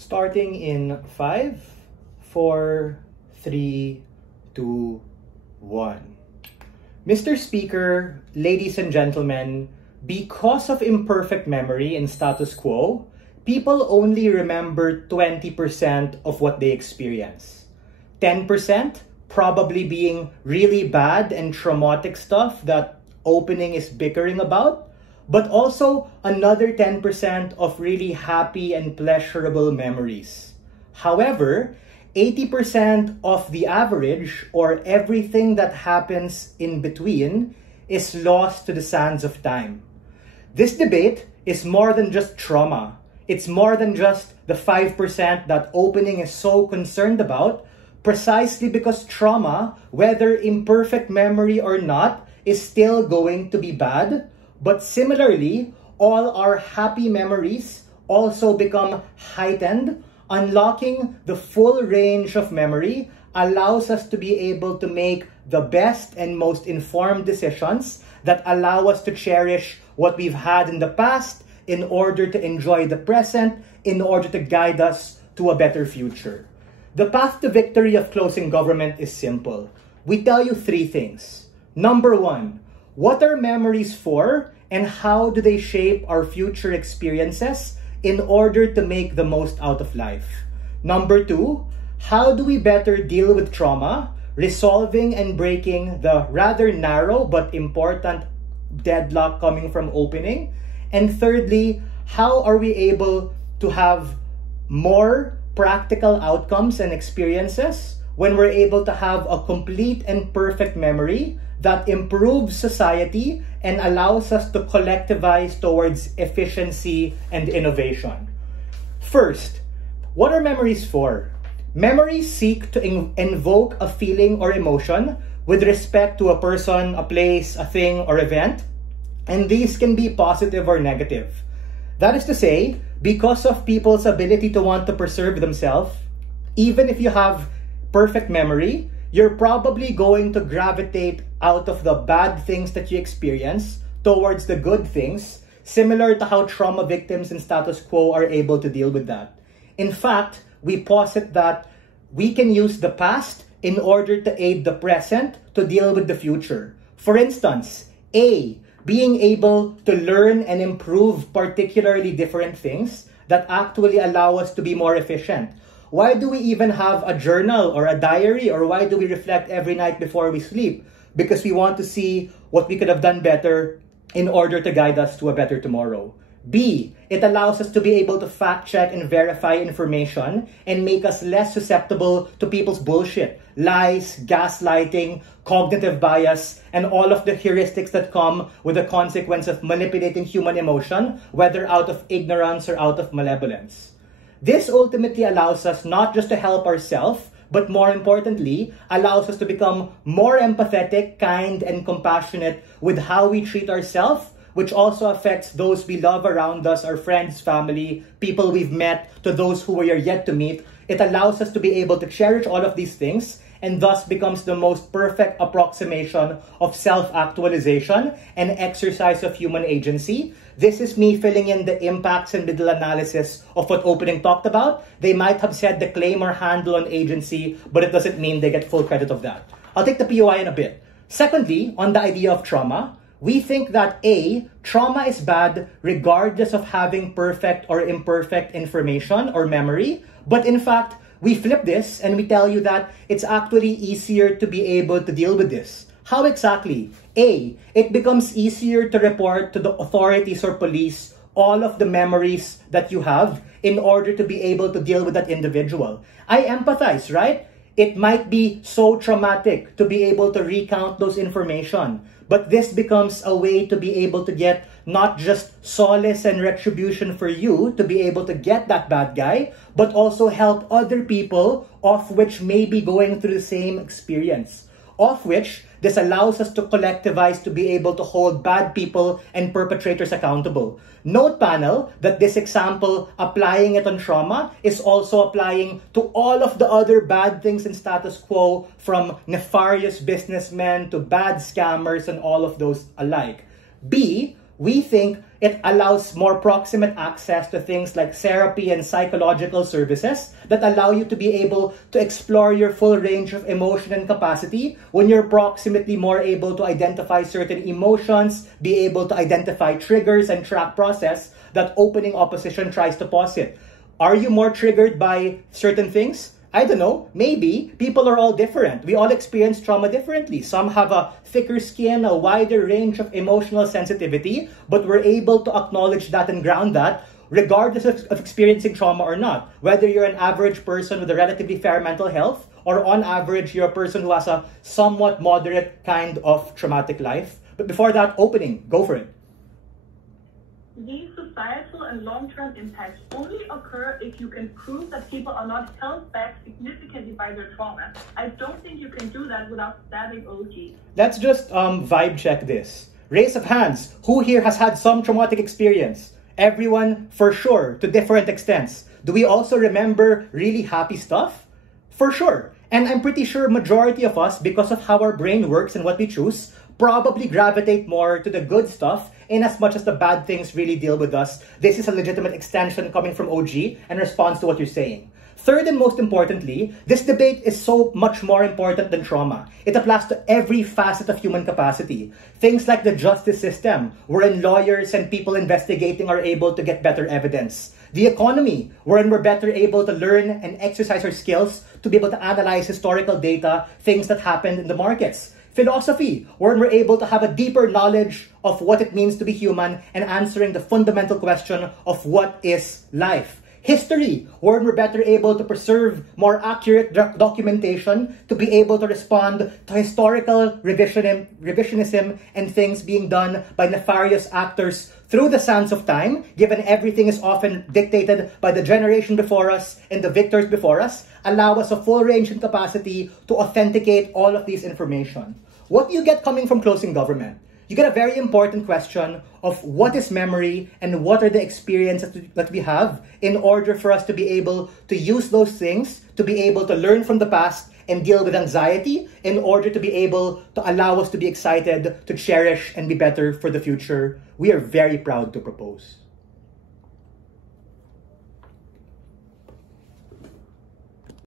Starting in 5, 4, 3, 2, 1. Mr. Speaker, ladies and gentlemen, because of imperfect memory and status quo, people only remember 20% of what they experience. 10% probably being really bad and traumatic stuff that opening is bickering about, but also another 10% of really happy and pleasurable memories. However, 80% of the average, or everything that happens in between, is lost to the sands of time. This debate is more than just trauma. It's more than just the 5% that opening is so concerned about, precisely because trauma, whether imperfect memory or not, is still going to be bad. But similarly, all our happy memories also become heightened. Unlocking the full range of memory allows us to be able to make the best and most informed decisions that allow us to cherish what we've had in the past in order to enjoy the present, in order to guide us to a better future. The path to victory of closing government is simple. We tell you 3 things. Number 1, what are memories for, and how do they shape our future experiences in order to make the most out of life? Number 2, how do we better deal with trauma, resolving and breaking the rather narrow but important deadlock coming from opening? And thirdly, how are we able to have more practical outcomes and experiences when we're able to have a complete and perfect memory that improves society and allows us to collectivize towards efficiency and innovation? First, what are memories for? Memories seek to invoke a feeling or emotion with respect to a person, a place, a thing, or event, and these can be positive or negative. That is to say, because of people's ability to want to preserve themselves, even if you have perfect memory, you're probably going to gravitate out of the bad things that you experience towards the good things, similar to how trauma victims in status quo are able to deal with that. In fact, we posit that we can use the past in order to aid the present to deal with the future. For instance, being able to learn and improve particularly different things that actually allow us to be more efficient. Why do we even have a journal or a diary, or why do we reflect every night before we sleep? Because we want to see what we could have done better in order to guide us to a better tomorrow. B, it allows us to be able to fact check and verify information and make us less susceptible to people's bullshit, lies, gaslighting, cognitive bias, and all of the heuristics that come with the consequence of manipulating human emotion, whether out of ignorance or out of malevolence. This ultimately allows us not just to help ourselves, but more importantly, allows us to become more empathetic, kind, and compassionate with how we treat ourselves, which also affects those we love around us, our friends, family, people we've met, to those who we are yet to meet. It allows us to be able to cherish all of these things, and thus becomes the most perfect approximation of self-actualization and exercise of human agency. This is me filling in the impacts and middle analysis of what opening talked about. They might have said the claim or handle on agency, but it doesn't mean they get full credit of that. I'll take the POI in a bit. Secondly, on the idea of trauma, we think that trauma is bad regardless of having perfect or imperfect information or memory, but in fact, we flip this and we tell you that it's actually easier to be able to deal with this. How exactly? It becomes easier to report to the authorities or police all of the memories that you have in order to be able to deal with that individual. I empathize, right? It might be so traumatic to be able to recount those information, but this becomes a way to be able to get not just solace and retribution for you to be able to get that bad guy, but also help other people of which may be going through the same experience, of which this allows us to collectivize to be able to hold bad people and perpetrators accountable. Note, panel, that this example, applying it on trauma, is also applying to all of the other bad things in status quo, from nefarious businessmen to bad scammers and all of those alike. B, we think It allows more proximate access to things like therapy and psychological services that allow you to be able to explore your full range of emotion and capacity when you're proximately more able to identify certain emotions, be able to identify triggers and track process that opening opposition tries to posit. Are you more triggered by certain things? I don't know, maybe. People are all different. We all experience trauma differently. Some have a thicker skin, a wider range of emotional sensitivity, but we're able to acknowledge that and ground that regardless of experiencing trauma or not. Whether you're an average person with a relatively fair mental health, or on average, you're a person who has a somewhat moderate kind of traumatic life. But before that, opening, go for it. These societal and long-term impacts only occur if you can prove that people are not held back significantly by their trauma. I don't think you can do that without stabbing OG. Let's just vibe check this. Raise of hands. Who here has had some traumatic experience? Everyone, for sure, to different extents. Do we also remember really happy stuff? For sure. And I'm pretty sure majority of us, because of how our brain works and what we choose, probably gravitate more to the good stuff in as much as the bad things really deal with us. This is a legitimate extension coming from OG in response to what you're saying. Third and most importantly, this debate is so much more important than trauma. It applies to every facet of human capacity. Things like the justice system, wherein lawyers and people investigating are able to get better evidence. The economy, wherein we're better able to learn and exercise our skills to be able to analyze historical data, things that happened in the markets. Philosophy, wherein we're able to have a deeper knowledge of what it means to be human and answering the fundamental question of what is life. History, wherein we're better able to preserve more accurate documentation to be able to respond to historical revisionism and things being done by nefarious actors through the sands of time, given everything is often dictated by the generation before us and the victors before us, allow us a full range and capacity to authenticate all of these information. What do you get coming from closing government? You get a very important question of what is memory and what are the experiences that we have in order for us to be able to use those things, to be able to learn from the past and deal with anxiety in order to be able to allow us to be excited, to cherish and be better for the future. We are very proud to propose.